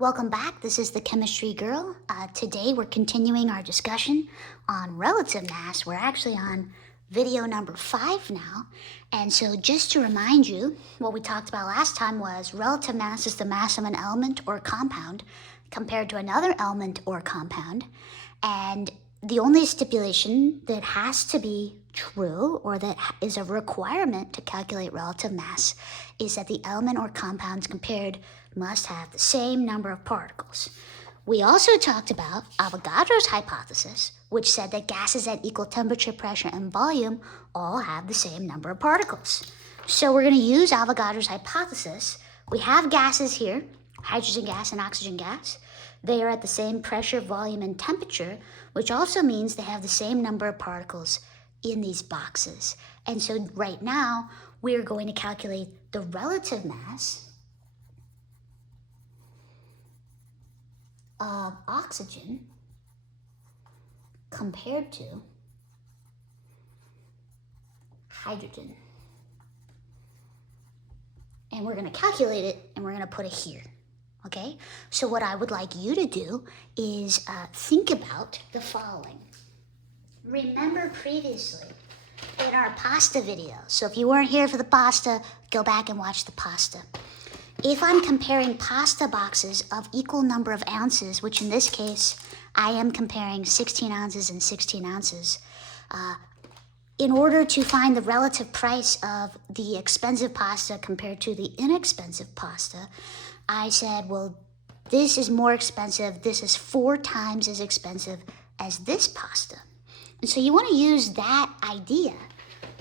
Welcome back. This is the Chemistry Girl. Today we're continuing our discussion on relative mass. We're actually on video number 5 now. And so just to remind you, what we talked about last time was relative mass is the mass of an element or compound compared to another element or compound. And the only stipulation that has to be true or that is a requirement to calculate relative mass is that the element or compounds compared must have the same number of particles. We also talked about Avogadro's hypothesis, which said that gases at equal temperature, pressure, and volume all have the same number of particles. So we're going to use Avogadro's hypothesis. We have gases here, hydrogen gas and oxygen gas. They are at the same pressure, volume, and temperature, which also means they have the same number of particles in these boxes. And so right now, we're going to calculate the relative mass of oxygen compared to hydrogen. And we're going to calculate it, and we're going to put it here. Okay? So what I would like you to do is think about the following. Remember previously in our pasta video, so if you weren't here for the pasta, go back and watch the pasta. If I'm comparing pasta boxes of equal number of ounces, which in this case, I am comparing 16 ounces and 16 ounces, in order to find the relative price of the expensive pasta compared to the inexpensive pasta, I said, well, this is more expensive. This is 4 times as expensive as this pasta. And so you want to use that idea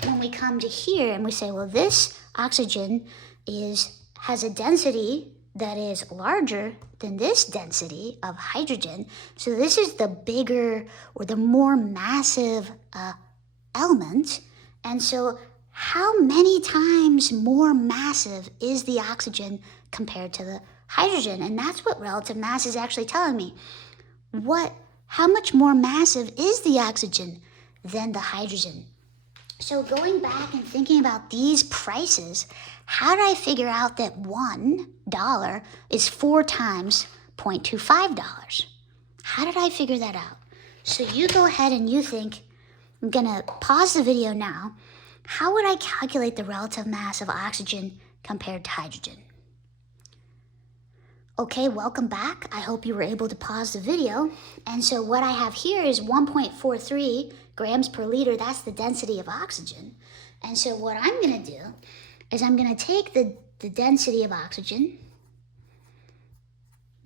when we come to here and we say, well, this oxygen has a density that is larger than this density of hydrogen. So this is the bigger or the more massive element. And so how many times more massive is the oxygen compared to the hydrogen? And that's what relative mass is actually telling me. How much more massive is the oxygen than the hydrogen? So going back and thinking about these prices, how did I figure out that $1 is 4 times $0.25? How did I figure that out? So you go ahead and you think, I'm gonna pause the video now. How would I calculate the relative mass of oxygen compared to hydrogen? Okay, welcome back. I hope you were able to pause the video. And so what I have here is 1.43 grams per liter. That's the density of oxygen. And so what I'm going to do is I'm going to take the density of oxygen.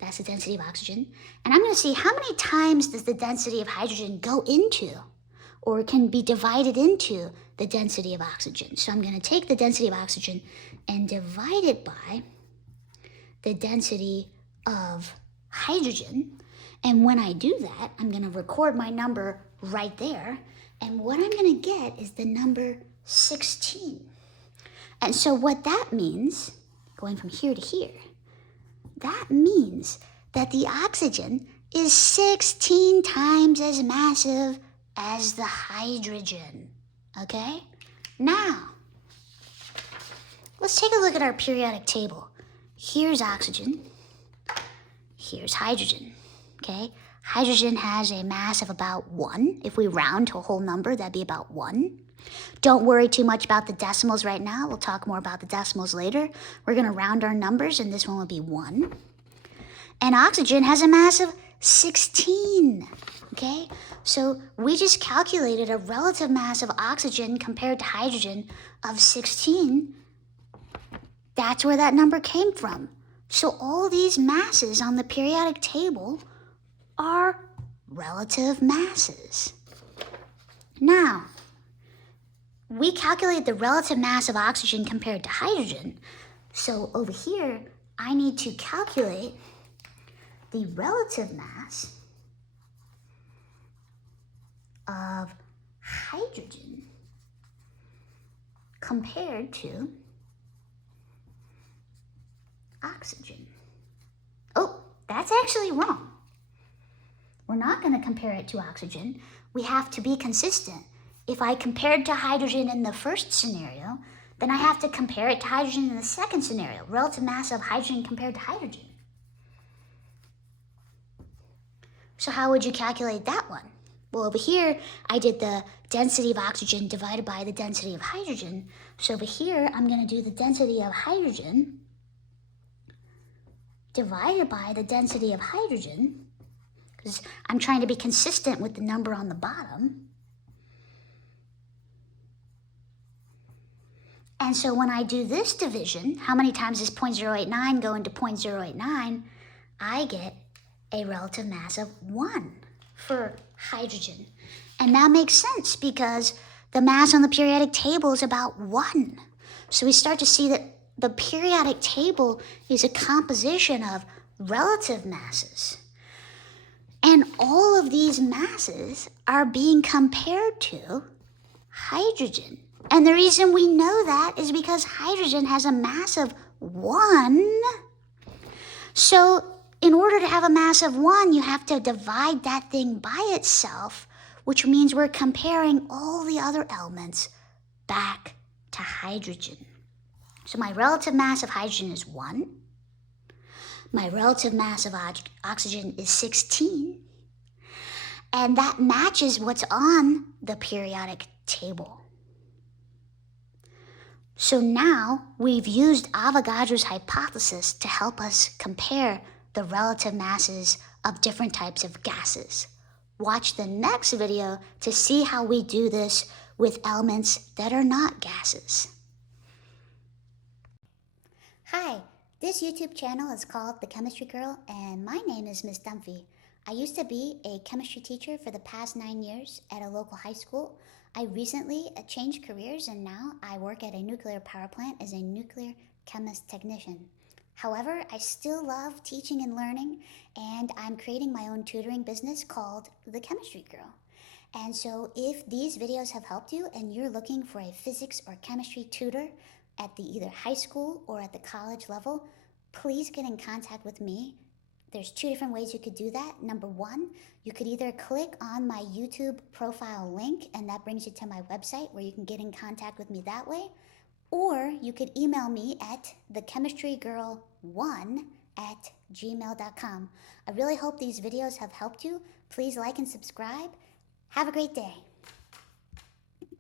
That's the density of oxygen. And I'm going to see how many times does the density of hydrogen go into or can be divided into the density of oxygen. So I'm going to take the density of oxygen and divide it by the density of hydrogen. And when I do that, I'm going to record my number right there. And what I'm going to get is the number 16. And so what that means, going from here to here, that means that the oxygen is 16 times as massive as the hydrogen. Okay? Now, let's take a look at our periodic table. Here's oxygen, here's hydrogen, okay? Hydrogen has a mass of about 1. If we round to a whole number, that'd be about 1. Don't worry too much about the decimals right now. We'll talk more about the decimals later. We're going to round our numbers, and this one will be 1. And oxygen has a mass of 16, okay? So we just calculated a relative mass of oxygen compared to hydrogen of 16. That's where that number came from. So all these masses on the periodic table are relative masses. Now, we calculate the relative mass of oxygen compared to hydrogen. So over here, I need to calculate the relative mass of hydrogen compared to oxygen. Oh, that's actually wrong. We're not going to compare it to oxygen. We have to be consistent. If I compared to hydrogen in the first scenario, then I have to compare it to hydrogen in the second scenario. Relative mass of hydrogen compared to hydrogen. So how would you calculate that one? Well, over here, I did the density of oxygen divided by the density of hydrogen. So over here, I'm going to do the density of hydrogen divided by the density of hydrogen, because I'm trying to be consistent with the number on the bottom. And so when I do this division, how many times does 0.089 go into 0.089? I get a relative mass of 1 for hydrogen. And that makes sense because the mass on the periodic table is about 1. So we start to see that the periodic table is a composition of relative masses. And all of these masses are being compared to hydrogen. And the reason we know that is because hydrogen has a mass of 1. So in order to have a mass of 1, you have to divide that thing by itself, which means we're comparing all the other elements back to hydrogen. So my relative mass of hydrogen is 1. My relative mass of oxygen is 16. And that matches what's on the periodic table. So now we've used Avogadro's hypothesis to help us compare the relative masses of different types of gases. Watch the next video to see how we do this with elements that are not gases. Hi, this YouTube channel is called The Chemistry Girl, and my name is Miss Dunphy. I used to be a chemistry teacher for the past 9 years at a local high school. I recently changed careers, and now I work at a nuclear power plant as a nuclear chemist technician. However, I still love teaching and learning, and I'm creating my own tutoring business called The Chemistry Girl. And so if these videos have helped you and you're looking for a physics or chemistry tutor at the either high school or at the college level, please get in contact with me. There's 2 different ways you could do that. Number 1, you could either click on my YouTube profile link, and that brings you to my website where you can get in contact with me that way. Or you could email me at thechemistrygirl1@gmail.com. I really hope these videos have helped you. Please like and subscribe. Have a great day.